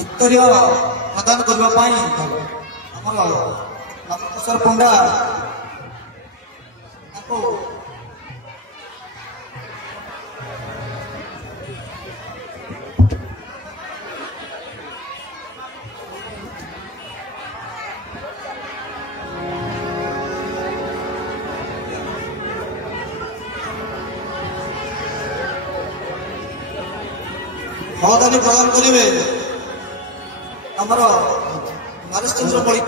उत्तर प्रदान करने आमर नवकिशोर पंडा हलदानी प्रदान करेंगे आमर नरेश चंद्र बड़ी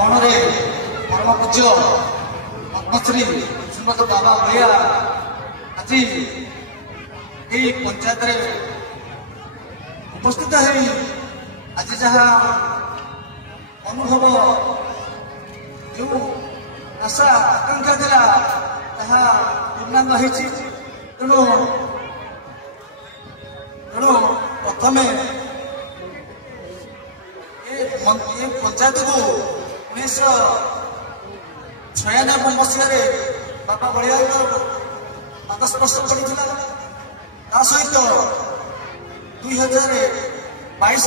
गणरे परम पूज्य पद्मश्री श्रीमद बाबा भैया आज पंचायत उपस्थित है आज जहाँ अनुभव जो आशा आकांक्षा था पूर्णांग तेणु प्रथम पंचायत को 1996 मसीह बाबा बलिया पाद स्पर्श पड़ा सहित 2022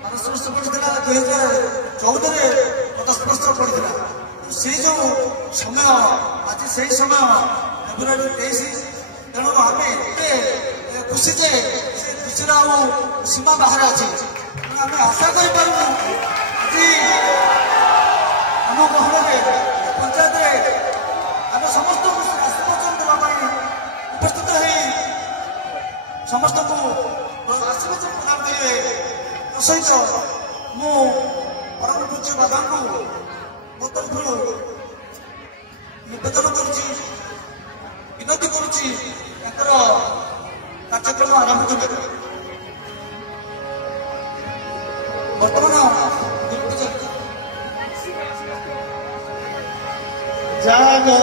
पाद स्पर्श पड़ा 2014 पाद स्पर्श पड़ा से जो समय आज से समय फेब्रुआरी 23 तेणु आम एत खुशी जे खुशी सीमा बाहर अच्छे आम आशा कर आम गहल पंचायत आम समस्त आशीर्वचन देवाई उपस्थित हो समस्त को आशीर्वचन प्रदान करेंगे सहित मु परम पूज्य बाबा को मो तरफ निवेदन करुनती कार्यक्रम आरंभ करेंगे बर्तमान जागो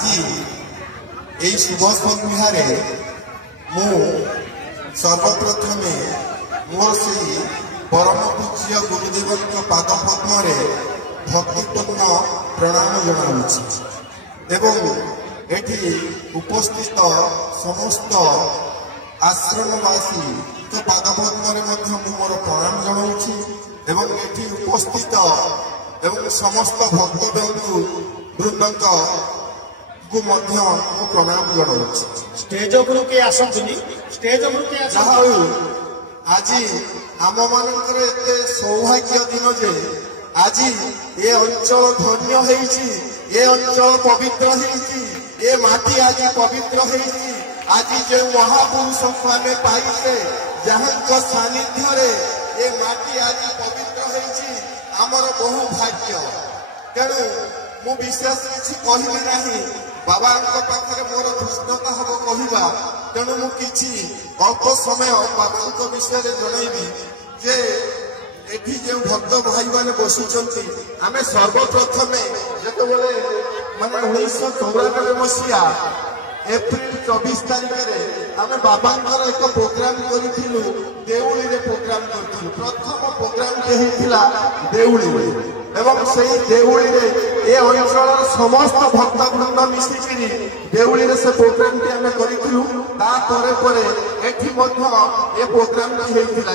আজি এই শুভ সন্ধ্যারে মু সর্বপ্রথমে মোর সেই পরম পূজ্য গুরুদেবଙ୍କ পাদ পদ্মরে ভক্তিপূর্ণ প্রণাম জনাউছি এবং এটি উপস্থিত সমস্ত আশ্রমবাসী পাদ পদ্মরে মধ্যে মু মোর প্রণাম জনাউছি এবং এটি উপস্থিত এবং সমস্ত ভক্তবৃন্দু বৃন্দଙ୍କ প্রণাম জনাউছি। স্টেজ উপরু কে আসন্তনি, স্টেজ উপরু কে যাহা হଉ আজি ଆମ ମାନଙ୍କର ଏତେ ସୌଭାଗ୍ୟ ଦିନ ଯେ ଆଜି ଏ ଅଞ୍ଚଳ ଧନ୍ୟ ହେଇଛି, ଏ ଅଞ୍ଚଳ ପବିତ୍ର ହେଇଛି, ଏ ମାଟି ଆଜି ପବିତ୍ର ହେଇଛି। ଆଜି ଯେଉଁ ମହାପୁରୁଷଙ୍କୁ ଆମେ ପାଇଛେ ଯାହାଙ୍କ ସାନ୍ନିଧ୍ୟରେ ଏ ମାଟି ଆଜି ପବିତ୍ର ହେଇଛି, ଆମର ବହୁ ଭାଗ୍ୟ। ତେଣୁ ମୁଁ ବିଶେଷ କିଛି କହିବି ନାହିଁ, ବାବାଙ୍କ ପାଖରେ ମୋର ଧୃଷ୍ଟତା ହବ କହିବା। ତେଣୁ ମୁଁ କିଛି ଅଳ୍ପ ସମୟ ବାବାଙ୍କ ବିଷୟରେ ଜଣାଇବି ଯେ ଏଠି ଯେଉଁ ଭକ୍ତ ଭାଇମାନେ ବସିଛନ୍ତି, ଆମେ ସର୍ବପ୍ରଥମେ ଯେତେବେଳେ 1994 ମସିହା ଏପ୍ରିଲ 24 ତାରିଖରେ ଆମେ ବାବାଙ୍କର ଏକ ପ୍ରୋଗ୍ରାମ କରିଥିଲୁ, ଦେଉଳିରେ ପ୍ରୋଗ୍ରାମ କରିଥିଲୁ। ପ୍ରଥମ ପ୍ରୋଗ୍ରାମଟି ହେଇଥିଲା ଦେଉଳିରେ ଏବଂ ସେଇ ଦେଉଳିରେ ଏ ଅଞ୍ଚଳର ସମସ୍ତ ଭକ୍ତବୃନ୍ଦ ମିଶିକିରି ଦେଉଳିରେ ସେ ପ୍ରୋଗ୍ରାମଟି ଆମେ କରିଥିଲୁ। ତାପରେ ପରେ ଏଠି ମଧ୍ୟ ଏ ପ୍ରୋଗ୍ରାମଟି ହେଇଥିଲା।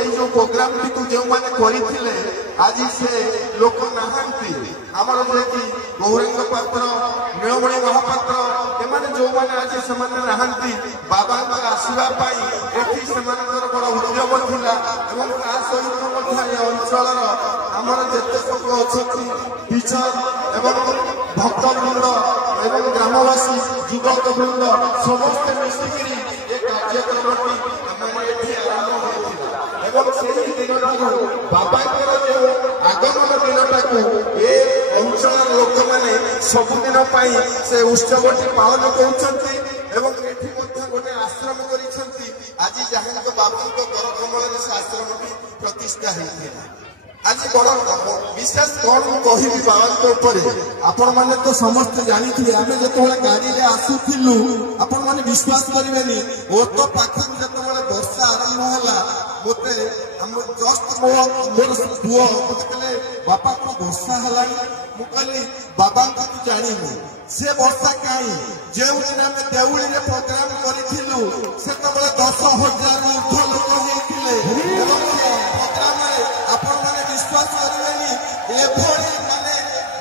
ଏଇ ଯୋଉ ପ୍ରୋଗ୍ରାମଟିକୁ ଯେଉଁମାନେ କରିଥିଲେ ଆଜି ସେ ଲୋକ ନାହାନ୍ତି। ଆମର ଯିଏକି ଗୌରାଙ୍ଗ ପାତ୍ର, ନୀଳମଣି ମହାପାତ୍ର, ଏମାନେ ଯୋଉମାନେ ଆଜି ସେମାନେ ନାହାନ୍ତି। ବାବାଙ୍କର ଆସିବା ପାଇଁ ଏଠି ସେମାନଙ୍କର ବଡ଼ ଉଦ୍ୟମ ଥିଲା ଏବଂ ତା ସହିତ ମଧ୍ୟ ଏ ଅଞ୍ଚଳର ଆମର ଯେତେ ସବୁ ଅଛନ୍ତି ଟିଚର ଏବଂ ଭକ୍ତବୃନ୍ଦ ଏବଂ ଗ୍ରାମବାସୀ ଯୁବକ ବୃନ୍ଦ ସମସ୍ତେ ମିଶିକିରି ଏ କାର୍ଯ୍ୟକ୍ରମଟି ଆମର ଏଠି ଆରମ୍ଭ ହୋଇଥିଲା ଏବଂ ସେହି ଦିନଠାରୁ ବାବାଙ୍କର ଯେଉଁ ଆଗମନ ଦିନଟାକୁ ଏ ଅଞ୍ଚଳର ଲୋକମାନେ ସବୁଦିନ ପାଇଁ ସେ ଉତ୍ସବଟି ପାଳନ କରୁଛନ୍ତି ଏବଂ ଏଠି ମଧ୍ୟ ଗୋଟେ ଆଶ୍ରମ କରିଛନ୍ତି। ଆଜି ଯାହାଙ୍କ ବାବାଙ୍କ କର କମଳରେ ସେ ଆଶ୍ରମଟି ପ୍ରତିଷ୍ଠା ହେଇଥିଲା। ଆଜି ବଡ଼ ବିଶେଷ କଣ ମୁଁ କହିବି ବାବାଙ୍କ ଉପରେ, ଆପଣମାନେ ତ ସମସ୍ତେ ଜାଣିଥିବେ। ଆମେ ଯେତେବେଳେ ଗାଡ଼ିରେ ଆସୁଥିଲୁ, ଆପଣମାନେ ବିଶ୍ୱାସ କରିବେନି, ଓଟ ପାଖରୁ ଯେତେବେଳେ ବର୍ଷା ଆରମ୍ଭ ହେଲା, ମୋତେ ଜଷ୍ଟ ମୋର ପୁଅ ମୋତେ କହିଲେ ବାପା କଣ ବର୍ଷା ହେଲାଣି? ମୁଁ କହିଲି ବାବାଙ୍କୁ ତୁ ଜାଣିବୁ ସେ ବର୍ଷା କାହିଁ? ଯେଉଁଦିନ ଆମେ ଦେଉଳିରେ ପ୍ରୋଗ୍ରାମ କରିଥିଲୁ ସେତେବେଳେ 10,000 ଉର୍ଦ୍ଧ୍ୱ ଲୋକ ହେଇଥିଲେ ଏବଂ ସେ ପ୍ରୋଗ୍ରାମରେ ଆପଣମାନେ ବିଶ୍ୱାସ କରିବେନି ଏଭଳି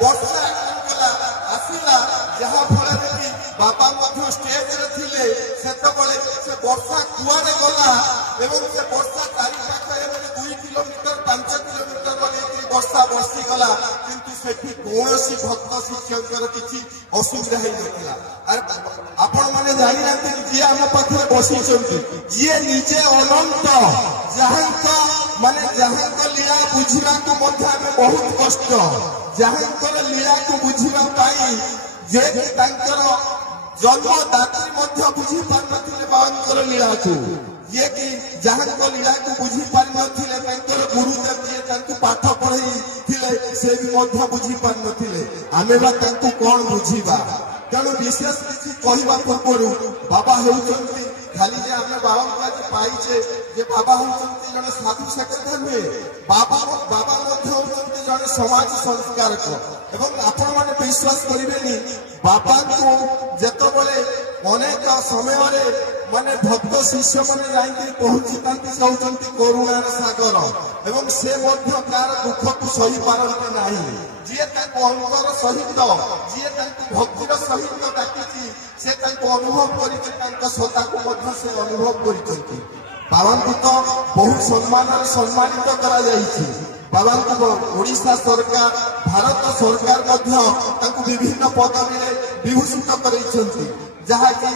ବର୍ଷା ଆସିଲା ଯାହା ଫଳରେ କି ବାବା ମଧ୍ୟ ଷ୍ଟେଜରେ ଥିଲେ। ସେତେବେଳେ ସେ ବର୍ଷା କୁଆଡେ ଗଲା ଏବଂ ସେ ବର୍ଷା ଚାରିପାଖରେ 2 କିଲୋମିଟର 5 କିଲୋମିଟର ବନେଇକି ବର୍ଷା ବର୍ଷିଗଲା, କିନ୍ତୁ ସେଠି କୌଣସି ଭକ୍ତ ଶିକ୍ଷକଙ୍କର କିଛି ଅସୁବିଧା ହେଇନଥିଲା। ଆପଣମାନେ ଜାଣିନାହାନ୍ତି ଯିଏ ଆମ ପାଖରେ ବସିଛନ୍ତି, ଯିଏ ନିଜେ ଅନନ୍ତ, ଯାହାଙ୍କ ଲୀଳା ବୁଝିବାକୁ ମଧ୍ୟ ଆମେ ବହୁତ କଷ୍ଟ, ଯାହାଙ୍କର ଲୀଳାକୁ ବୁଝିବା ପାଇଁ ଯିଏକି ତାଙ୍କର ଜନ୍ମଦାତ୍ରୀ ମଧ୍ୟ ବୁଝି ପାରିନଥିଲେ ବାବାଙ୍କର ଲୀଳାକୁ, ଯିଏକି ଯାହାଙ୍କ ଲୀଳାକୁ ବୁଝି ପାରିନଥିଲେ ତାଙ୍କର ଗୁରୁଦେବ ଯିଏ ତାଙ୍କୁ ପାଠ ପଢେଇଥିଲେ ସେ ବି ମଧ୍ୟ ବୁଝି ପାରିନଥିଲେ। ଆମେ ବା ତାଙ୍କୁ କଣ ବୁଝିବା? ତେଣୁ ବିଶେଷ କିଛି କହିବା ପୂର୍ବରୁ ବାବା ହେଉଛନ୍ତି ଖାଲି ଯେ ଆମେ ବାବାଙ୍କୁ ଆଜି ପାଇଛେ ଯେ ବାବା ହେଉଛନ୍ତି ଜଣେ ସାଧୁ ସେକଥା ନୁହେଁ, ବାବା ମଧ୍ୟ ହେଉଛନ୍ତି ଜଣେ ସମାଜ ସଂସ୍କାରକ। ଏବଂ ଆପଣମାନେ ବିଶ୍ୱାସ କରିବେନି, ବାବାଙ୍କୁ ଯେତେବେଳେ ଅନେକ ସମୟରେ ଭକ୍ତ ଶିଷ୍ୟମାନେ ଯାଇକି ପହଞ୍ଚିଥାନ୍ତି, କହୁଛନ୍ତି କରୁଣାର ସାଗର ଏବଂ ସେ ମଧ୍ୟ ତାର ଦୁଃଖକୁ ସହିପାରନ୍ତି ନାହିଁ। ଯିଏ ତାଙ୍କୁ ଅନ୍ତର ସହିତ, ଯିଏ ତାଙ୍କୁ ଭକ୍ତିର ସହିତ ଡାକିଛି, ସେ ତାଙ୍କୁ ଅନୁଭବ କରିଛି, ତାଙ୍କ ସତ୍ତାକୁ ମଧ୍ୟ ସେ ଅନୁଭବ କରିଛନ୍ତି। ବାବାଙ୍କୁ ତ ବହୁତ ସମ୍ମାନରେ ସମ୍ମାନିତ କରାଯାଇଛି। ବାବାଙ୍କୁ ଓଡ଼ିଶା ସରକାର, ଭାରତ ସରକାର ମଧ୍ୟ ତାଙ୍କୁ ବିଭିନ୍ନ ପଦବୀରେ ବିଭୂଷିତ କରାଇଛନ୍ତି, ଯାହାକି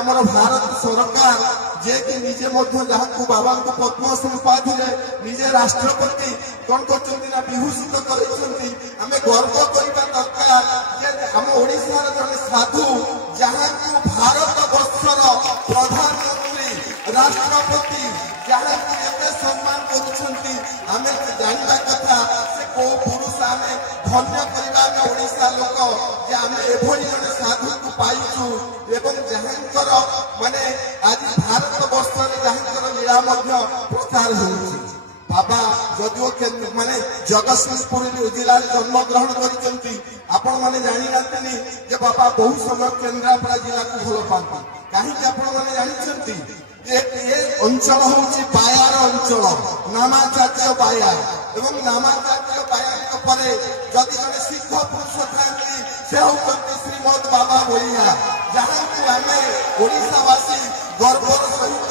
ଆମର ଭାରତ ସରକାର ଯିଏକି ନିଜେ ମଧ୍ୟ ଯାହାକୁ ବାବାଙ୍କୁ ପଦ୍ମଶ୍ରୀ ଉପାଧିରେ ନିଜେ ରାଷ୍ଟ୍ରପତି କଣ କରିଛନ୍ତି ନା ବିଭୂଷିତ କରିଛନ୍ତି। ଆମେ ଗର୍ବ କରିବା ଦରକାର ଯେ ଆମ ଓଡ଼ିଶାର ଜଣେ ସାଧୁ ଯାହାକୁ ଭାରତ ବର୍ଷର ପ୍ରଧାନମନ୍ତ୍ରୀ, ରାଷ୍ଟ୍ରପତି ଯାହାକୁ ଏତେ ସମ୍ମାନ କରୁଛନ୍ତି, ଆମେ ଜାଣିବା କଥା ସେ କୋଉ ପୁରୁଷ। ଆମେ ଧନ୍ୟ କରିବା ଆମେ ଓଡ଼ିଶା ଲୋକ ଯେ ଆମେ ଏଭଳି ଜଣେ ସାଧୁ ଏବଂ ଯାହାଙ୍କର ମାନେ ଆଜି ଭାରତ ବର୍ଷରେ ଯାହାଙ୍କର ଲୀଳା ମଧ୍ୟ ପ୍ରଚାର ହେଉଛି। ବାବା ଯଦିଓ ମାନେ ଜଗତସିଂହପୁର ଜିଲ୍ଲାରେ ଜନ୍ମଗ୍ରହଣ କରିଛନ୍ତି, ଆପଣମାନେ ଜାଣିନାହାନ୍ତି ଯେ ବାବା ବହୁ ସମୟ କେନ୍ଦ୍ରାପଡ଼ା ଜିଲ୍ଲାକୁ ଭଲ ପାଆନ୍ତି। କାହିଁକି ଆପଣମାନେ ଜାଣିଛନ୍ତି? ଏ ଅଞ୍ଚଳ ହେଉଛି ବାୟାର ଅଞ୍ଚଳ, ନାମାଚାର୍ଯ୍ୟ ବାୟା, ଏବଂ ନାମାଚାର୍ଯ୍ୟ ବାୟାଙ୍କ ପରେ ଯଦି ଜଣେ ଶିଖ ପୁରୁଷ ଥାନ୍ତି ସେ ହେଉଛନ୍ତି ଶ୍ରୀମଦ୍ ବାବା ବଳିଆ, ଯାହାକୁ ଆମେ ଓଡ଼ିଶାବାସୀ ଗର୍ବର ସହିତ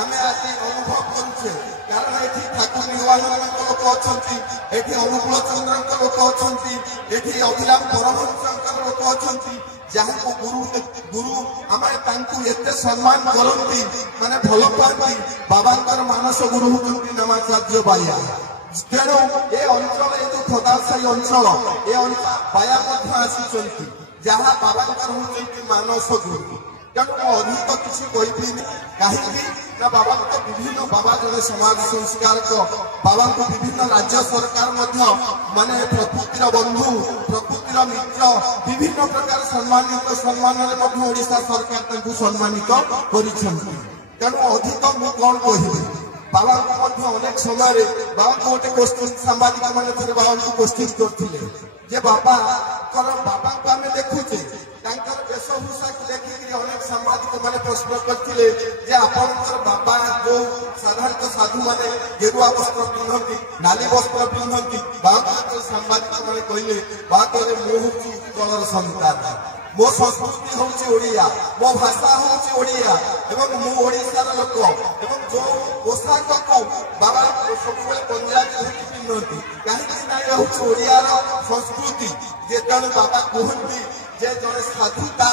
ଆମେ ଆଜି ଅନୁଭବ କରୁଛେ। କାରଣ ଏଠି ଠାକୁର ନିବାନନ୍ଦଙ୍କ ଲୋକ ଅଛନ୍ତି, ଏଠି ଅନୁକୂଳ ଚନ୍ଦ୍ରଙ୍କ ଲୋକ ଅଛନ୍ତି, ଏଠି ଅଭିରାମ ପରମହଂସଙ୍କର ଲୋକ ଅଛନ୍ତି, ଯାହାକୁ ଗୁରୁ ଆମେ ତାଙ୍କୁ ଏତେ ସମ୍ମାନ କରନ୍ତି, ମାନେ ଭଲ ପାଆନ୍ତି। ବାବାଙ୍କର ମାନସ ଗୁରୁ ହେଉଛନ୍ତି ନାମାଚାର୍ଯ୍ୟ ବାୟା। ତେଣୁ ଏ ଅଞ୍ଚଳ, ଏ ଯୋଉ ଖୋଦାସାହି ଅଞ୍ଚଳ, ଏ ବାୟା ମଧ୍ୟ ଆସିଛନ୍ତି, ଯାହା ବାବାଙ୍କର ହେଉଛନ୍ତି ମାନସ ଗୁରୁ। ତେଣୁ ମୁଁ ଅଧିକ କିଛି କହିବିନି, କାହିଁକି ନା ବାବାଙ୍କ ବିଭିନ୍ନ ବାବା ଜଣେ ସମାଜ ସଂସ୍କାରକ, ବାବାଙ୍କୁ ବିଭିନ୍ନ ରାଜ୍ୟ ସରକାର ମଧ୍ୟ ମାନେ ପ୍ରକୃତିର ବନ୍ଧୁ, ପ୍ରକୃତିର ମିତ୍ର, ବିଭିନ୍ନ ପ୍ରକାର ସମ୍ମାନରେ ମଧ୍ୟ ଓଡ଼ିଶା ସରକାର ତାଙ୍କୁ ସମ୍ମାନିତ କରିଛନ୍ତି। ତେଣୁ ଅଧିକ ମୁଁ କଣ କହିବି? ବାବାଙ୍କୁ ମଧ୍ୟ ଅନେକ ସମୟରେ ବାବାଙ୍କୁ ଗୋଟେ କୋଶ୍ଚିନ୍ ସାମ୍ବାଦିକ ମାନେ ଥରେ ବାବାଙ୍କୁ କୋଶ୍ଚିନ୍ କରିଥିଲେ ଯେ ବାବାଙ୍କୁ ଆମେ ଦେଖୁଛେ, ତାଙ୍କର ବେଶଭୂଷାକୁ ଦେଖିକିରି ଅନେକ ସାମ୍ବାଦିକ ମାନେ ପ୍ରଶ୍ନ କରିଥିଲେ ଯେ ଆପଣଙ୍କର ବାବା ଯୋଉ ସାଧାରଣତଃ ସାଧୁମାନେ ଗେରୁଆ ବସ୍ତ୍ର ପିନ୍ଧନ୍ତି, ନାଲି ବସ୍ତ୍ର ପିନ୍ଧନ୍ତି, ବାବାଙ୍କୁ ସାମ୍ବାଦିକ ମାନେ କହିଲେ ବାବା କହିଲେ ମୁଁ ହଉଛି ଉତ୍କଳର ସନ୍ତାନ, ମୋ ସଂସ୍କୃତି ହଉଛି ଓଡ଼ିଆ, ମୋ ଭାଷା ହଉଛି ଓଡ଼ିଆ ଏବଂ ମୁଁ ଓଡ଼ିଶାର ଲୋକ। ଏବଂ ଯୋଉ ପୋଷାକକୁ ବାବା ସବୁବେଳେ ପଞ୍ଜାବୀ ଧୋତି ପିନ୍ଧନ୍ତି, କାହିଁକି ନା ଏ ହଉଛି ଓଡ଼ିଆର ସଂସ୍କୃତି। ଯେତେବେଳେ ବାବା କୁହନ୍ତି ଯେ ଜଣେ ସାଧୁତା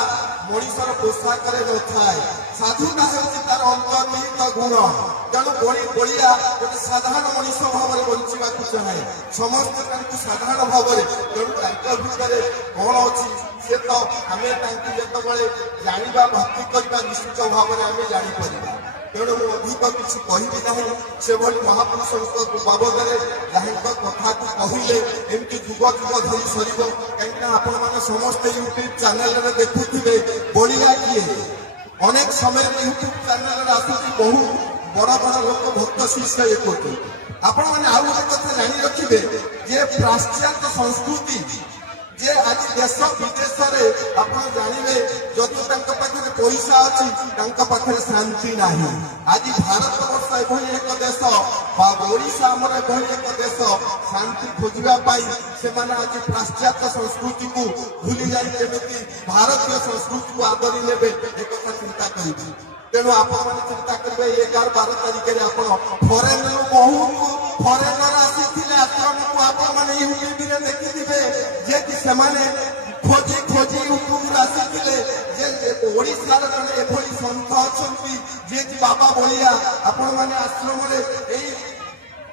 ମଣିଷର ପୋଷାକରେ ନଥାଏ, ସାଧୁତା ହେଉଛି ତାର ଅନ୍ତର୍ନିହିତ ଗୁଣ। ତେଣୁ ବଳିଆ ଗୋଟେ ସାଧାରଣ ମଣିଷ ଭାବରେ ବଞ୍ଚିବାକୁ ଚାହେଁ, ସମସ୍ତେ ତାଙ୍କୁ ସାଧାରଣ ଭାବରେ। ତେଣୁ ତାଙ୍କ ଭିତରେ କଣ ଅଛି ସେ ତ ଆମେ ତାଙ୍କୁ ଯେତେବେଳେ ଜାଣିବା, ଭକ୍ତି କରିବା, ନିଶ୍ଚିତ ଭାବରେ ଆମେ ଜାଣିପାରିବା। ତେଣୁ ମୁଁ ଅଧିକ କିଛି କହିବି ନାହିଁ। ସେଭଳି ମହାପୁରୁଷଙ୍କ ବାବଦରେ ଯାହାଙ୍କ କଥାକୁ କହିଲେ ଏମିତି ଯୁଗ ଯୁଗ ଧରି ସରିବ। କାହିଁକିନା ଆପଣମାନେ ସମସ୍ତେ ୟୁଟ୍ୟୁବ ଚ୍ୟାନେଲରେ ଦେଖୁଥିବେ ବଳିଆ କିଏ। ଅନେକ ସମୟରେ ୟୁଟ୍ୟୁବ ଚ୍ୟାନେଲରେ ଆସୁଛି ବହୁ ବଡ଼ ବଡ଼ ଲୋକ ଭକ୍ତ ଶିଷ୍ୟ ଇଏ କରୁଛନ୍ତି। ଆପଣମାନେ ଆଉ ଗୋଟେ କଥା ଜାଣି ରଖିବେ ଯେ ପାଶ୍ଚାତ୍ୟ ସଂସ୍କୃତି ଯେ ଆଜି ଦେଶ ବିଦେଶରେ ଆପଣ ଜାଣିବେ ଯଦି ତାଙ୍କ ପାଖରେ ପଇସା ଅଛି ତାଙ୍କ ପାଖରେ ଶାନ୍ତି ନାହିଁ। ଆଜି ଭାରତବର୍ଷ ଏଭଳି ଏକ ଦେଶ ବା ଓଡ଼ିଶା ଆମର ଏଭଳି ଏକ ଦେଶ, ଶାନ୍ତି ଖୋଜିବା ପାଇଁ ସେମାନେ ଆଜି ପାଶ୍ଚାତ୍ୟ ସଂସ୍କୃତିକୁ ଭୁଲି ଯାଇ କେମିତି ଭାରତୀୟ ସଂସ୍କୃତିକୁ ଆଦରି ନେବେ ଏକଥା ଚିନ୍ତା କରିବେ। ତେଣୁ ଆପଣମାନେ ଚିନ୍ତା କରିବେ 11-12 ତାରିଖରେ ଆପଣ ଫରେନରୁ ବହୁତ ଫରେନର ଆସିଥିଲେ ଆଶ୍ରମକୁ, ଆପଣମାନେ ୟୁଟ୍ୟୁବରେ ଦେଖିଥିବେ ଯେ କି ସେମାନେ ଖୋଜି ୟୁଟ୍ୟୁବରୁ ଆସିଥିଲେ ଯେ ଓଡ଼ିଶାର ଜଣେ ଏଭଳି ସନ୍ଥ ଅଛନ୍ତି ଯିଏକି ବାବା ବଳିଆ। ଆପଣମାନେ ଆଶ୍ରମରେ ଏଇ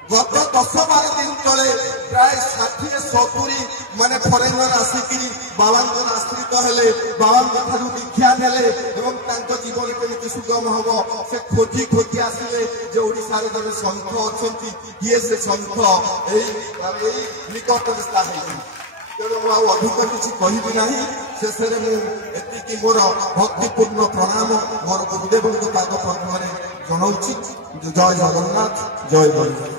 ଗତ 10-12 ଦିନ ତଳେ ପ୍ରାୟ 60-70 ମାନେ ଫରେନର ଆସିକିରି ବାବାଙ୍କର ଆଶ୍ରିତ ହେଲେ, ବାବାଙ୍କ ଠାରୁ ଦୀକ୍ଷା ନେଲେ ଏବଂ ତାଙ୍କ ଜୀବନ କେମିତି ସୁଗମ ହବ ସେ ଖୋଜି ଆସିଲେ ଯେ ଓଡ଼ିଶାରେ ଜଣେ ସନ୍ଥ ଅଛନ୍ତି, କିଏ ସେ ସନ୍ଥ ଏଇ ନିକଟରେ ହେଇଛି। ତେଣୁ ମୁଁ ଆଉ ଅଧିକ କିଛି କହିବି ନାହିଁ। ଶେଷରେ ମୁଁ ଏତିକି ମୋର ଭକ୍ତିପୂର୍ଣ୍ଣ ପ୍ରଣାମ ମୋର ଗୁରୁଦେବଙ୍କ ପାଦ ପଦ୍ମରେ ଜଣାଉଛି। ଜୟ ଜଗନ୍ନାଥ, ଜୟ ବଳିଆ।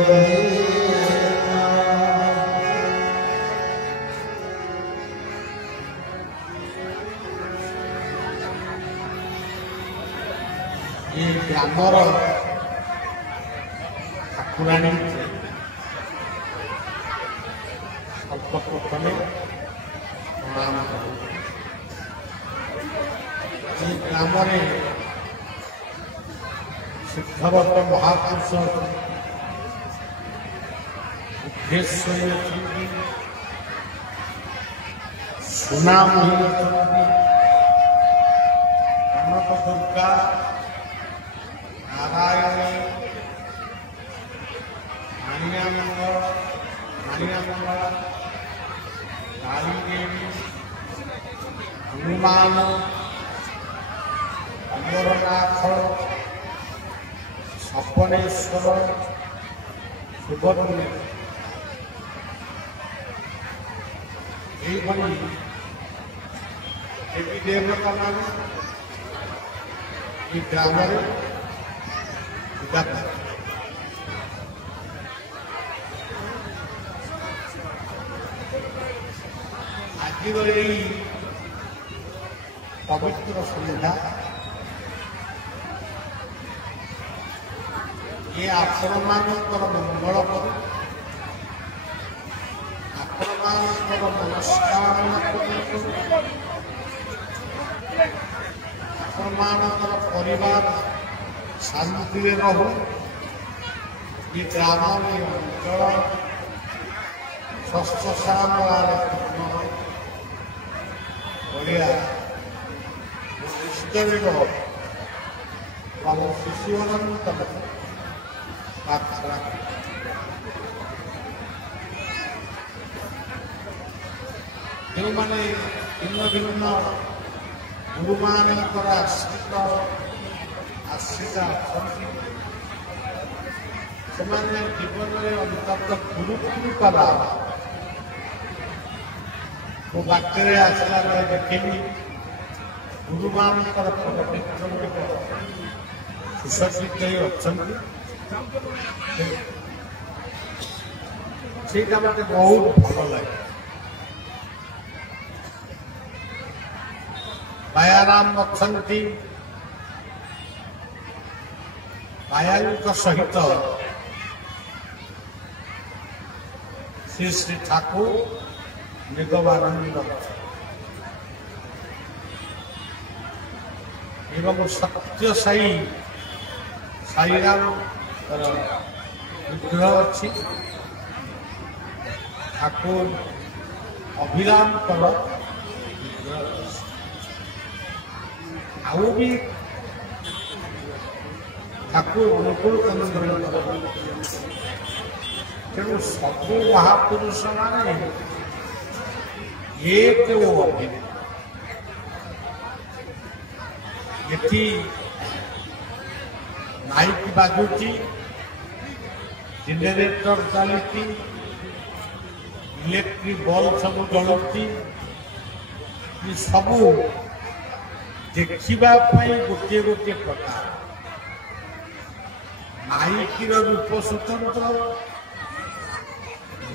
ये ग्रामर ठाकुराणी अल्प प्रथमे प्रणाम करूँ। ये ग्राम सिद्धवत महापुरुष बुद्धेश्वरी अच्छी सुनामही अच्छी कनक दुर्गा नारायणी मानिया मंगल काली देवी हनुमान अमरनाथ सपनेश्वर सुब्रमण्य देवी देवता मान ग्राम आज पवित्र संध्या ये आपण मानकर मंगल कर आपण मानकर नमस्कार आपण मानकर परिवार शांति रहू ये ग्राम अंचल स्वस्थ श्यामलार बढ़िया प्रभु शिशुअनंत प्रार्थना जो मैंने भिन्न भिन्न गुरु मानकर आश्रित आश्रिता से जीवन में अंतत गुरु कृपा वो बाक्य आसला देखी गुरु मानकर पवित्र सुसज्जित अच्छा मत बहुत भल लगे। बायाराम अच्छा बायाली सहित श्री श्री ठाकुर निगमानंद एवं सत्य साई साईराम विग्रह अच्छी ठाकुर अभिराम कर भी ठाकुर अनुकूल तेणु सब महापुरुष माने एक ये माइक बाजुची जेनेरेटर चलती इलेक्ट्रिक बल्ब सब जलुची सबू देखा गोटे गोटे प्रकार माइक रूप स्वतंत्र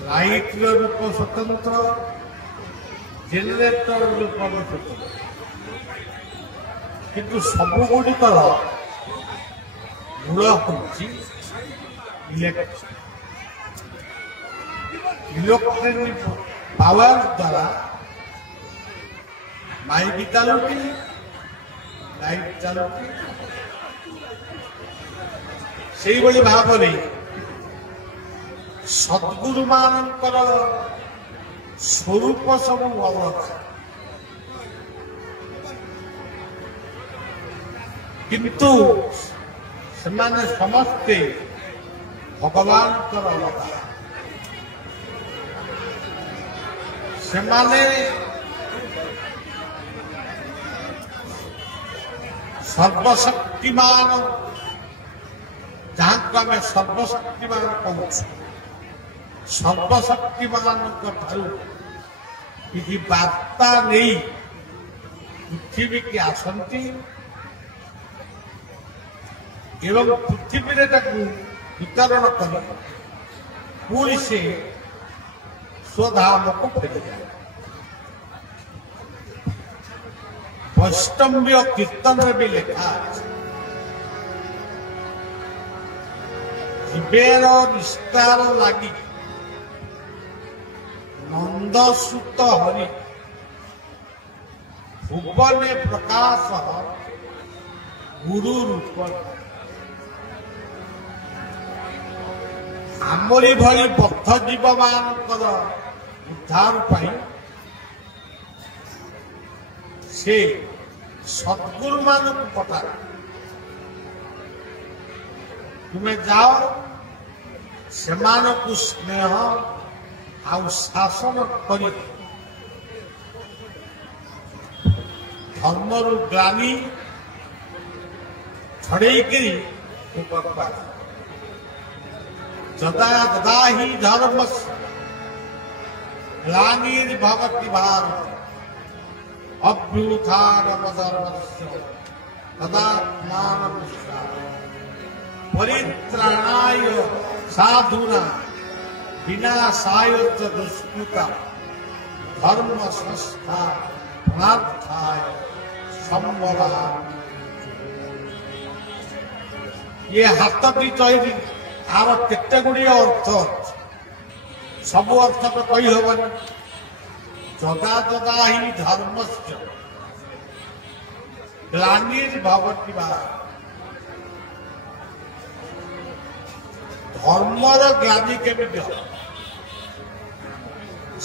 लाइट रूप स्वतंत्र जेनेरेटर रूप स्वतंत्र किंतु सबुगुड़िकर मूल हूँ इलेक्ट्रिक पावर द्वारा माइक चलुची लाइट चलुची से भाव में सद्गुरु मानकर स्वरूप सब अलग किंतु सेमाने समस्ते भगवान अवतार सेमाने सर्वशक्तिमान जहाँ को आम सर्वशक्तिमान कहूँ सर्वशक्तिमान किसी वार्ता नहीं पृथ्वी की आसंती एवं पृथ्वी वितरण कर ପୁଣି ସେ ସ୍ୱଧାମକୁ ଫେରିଯାଏ। ବୈଷ୍ଣବ୍ୟ କୀର୍ତ୍ତନରେ ବି ଲେଖା ଅଛି, ଜୀବେର ନିଷ୍ଠାର ଲାଗି ନନ୍ଦସୁତ ହରି ଭୁବନେ ପ୍ରକାଶ ଗୁରୁ ରୂପ। ଆମରି ଭଳି ବଦ୍ଧ ଜୀବମାନଙ୍କର ଉଦ୍ଧାର ପାଇଁ ସେ ସଦ୍ଗୁରୁମାନଙ୍କୁ ପଠାଏ। ତୁମେ ଯାଅ, ସେମାନଙ୍କୁ ସ୍ନେହ ଆଉ ଶାସନ କରି ଧର୍ମରୁ ଗ୍ଲାନି ଛଡେଇକିରି ଯଦା ଦଦା ହି ଧର୍ମସ୍ୟ ଗ୍ଲାନିର୍ଭବତି ଭାରତ ଅଭ୍ୟୁତ୍ଥାନମଧର୍ମସ୍ୟ ତଦାତ୍ମାనం परित्राणाय साधुना विनाशाय च दुष्कृता धर्म संस्थापनार्थाय संभवा। ये हाथटी चैरी आर केते गुड़िए अर्थ सब अर्थ तो कही हेबनी। जदा जदा ही धर्मस्य ग्लानिर्भवति भारत धर्मर ग्लानि केमिति हो।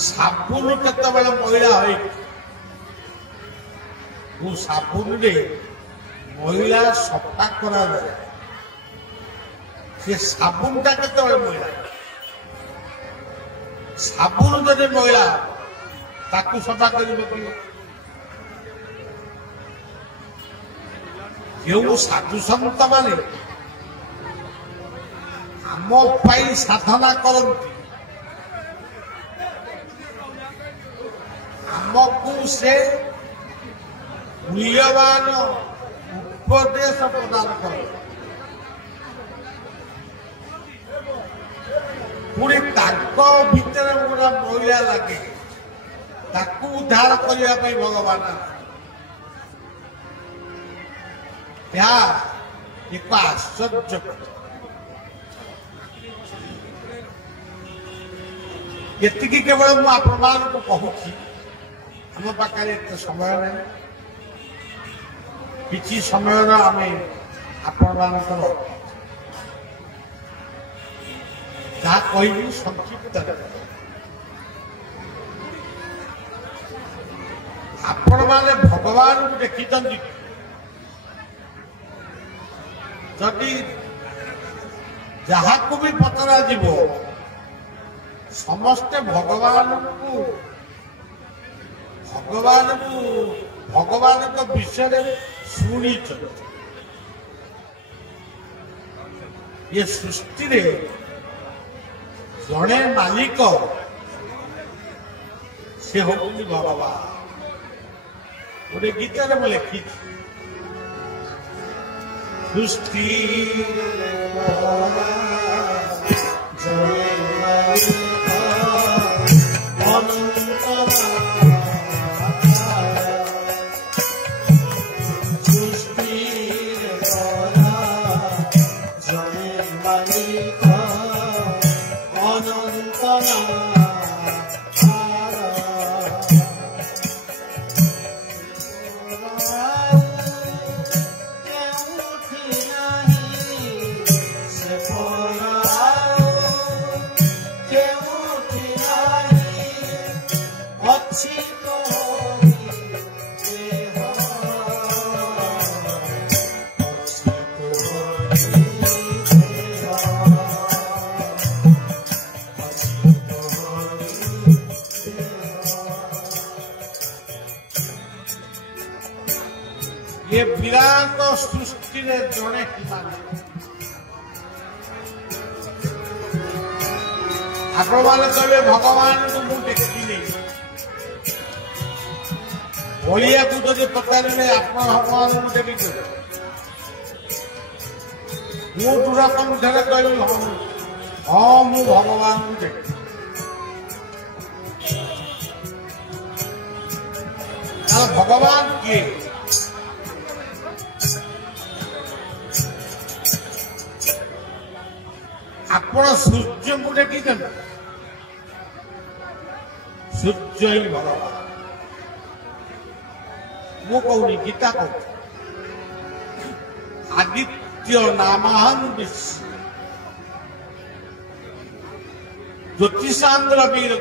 साबुन केतेबेले महिला होई साबुन रे महिला सफा करा जाए से साबुन टा केतेबेले महिला साबुन जदि महिला ताकू सफा करिबो कि जो साधु संत माने आम साधना करती आमको से मूल्यवान उपदेश प्रदान कर पुणी भितर गोटा महिला लगे ताकू उद्धार करने भगवान एक आश्चर्य ये केवल मु आपण को कहूँ आम पाखे एत समय ना कि समय आम आपण जहाँ कह संक्षिप्त आपण मैंने भगवान को देखी जदि जहाँ को भी पचरा जीव समस्ते भगवान को विषय शुणी ये सृष्टि रे जड़े मालिक से होती भगवान गोटे गीत में लिखी सृष्टि ये विराट सृष्टि रे जड़े आपण मैंने कहे भगवान को मुझे देखी ओलिया को जो पचारे आप भगवान को देखी मुझे कह हाँ हाँ मु भगवान को देखी भगवान किए आपण सूर्य को देखी सूर्य ही भगवान मु कहूनी गीता कहू आदित्य नामान विश्व ज्योतिषांध्र वीर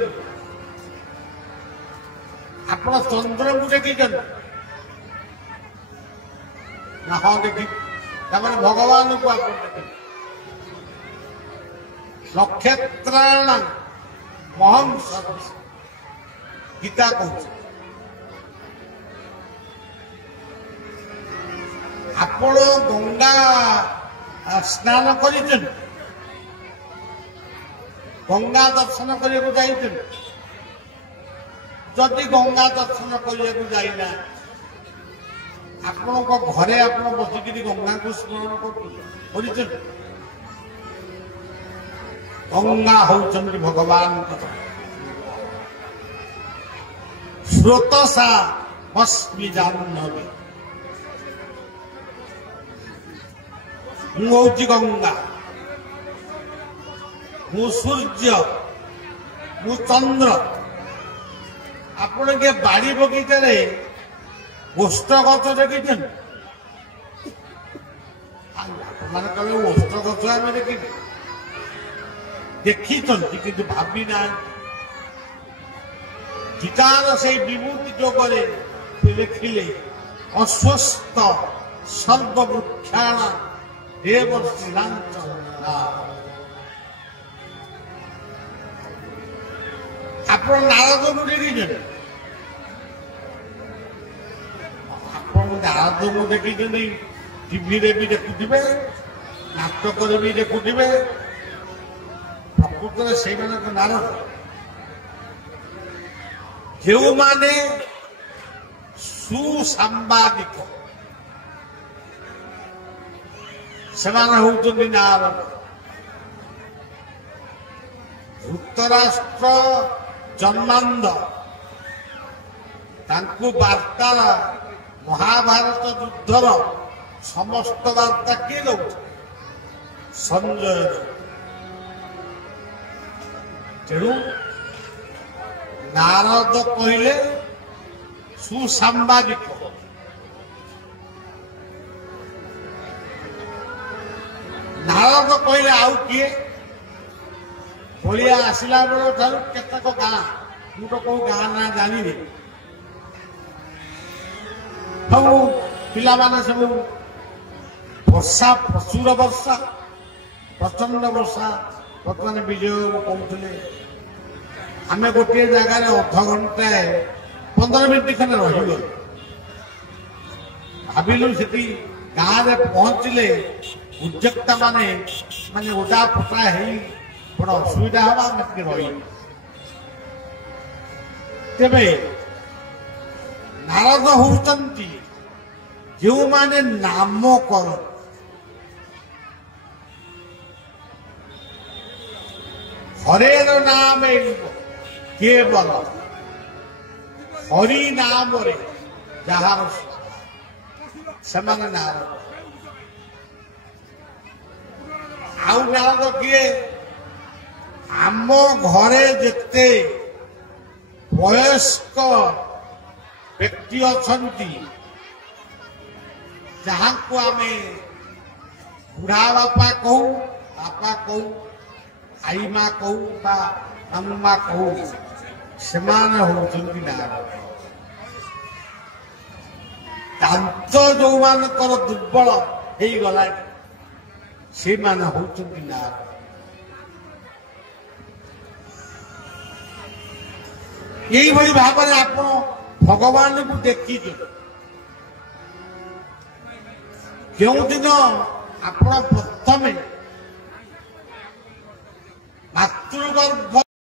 आपण चंद्र को देखी ना हाँ देखी भगवान को आप नक्षत्राण महम गीता कहूँ आपण गंगा स्नान कर गंगा दर्शन करने जाइए जदि गंगा दर्शन करने जाइना आपण घरे आप बसिक गंगा को स्मरण कर गंगा होचंदी भगवान स्रोतसा मस्मि जाह्नवी हूँ गंगा मु सूर्य मु चंद्र आपण के बाड़ी बगीचार ओष्ठ गच देखी मैंने कहे ओष्ठ गच आम देखी देखी कि भावी ना गीतार से विभूति जोगरे लिखिले अस्वस्थ सर्ववृक्षाण देव श्रीलांच आप नारद को देखी आप नारद को देखी टीवी भी देखुवे नाटक भी देखुवे प्रकृत से नारद जो माने सुसांबादिक से होती नारद धृतराष्ट्र जन्मांध तांकु वार्ता महाभारत युद्धर समस्त वार्ता किए दौ संजय तेणु नारद कहले सुसांबादिक नारद कहले आउ किए भलिया आसला बेल ठार केतक गाँ मु तो कौ गाँ ना जानी सब पिला माने सब वर्षा प्रचुर वर्षा प्रचंड वर्षा बर्तमान विजय कहते आम गोटे जगार अध घंटा 15 मिनिट खंडे रही भाविलु से गाँव में पहुंचले उद्योक्ता माने माने ओडा फटा है बड़ा असुविधा हम रही तेरे नारद होती जो माने नाम कर हरेर नाम केवल हरि नाम रे जार से नारद आउ नारद किए आम घरे जिते वयस्क व्यक्ति अच्छा जहाँ को आम बुढ़ा बापा कहू आई माँ कहू मामू माँ कहू से होती नारद दांत जो मान दुर्बल हो गला से होती नारद यही भाई भाव में आप भगवान को देखी क्यों दिन आप प्रथम मातृगर्भ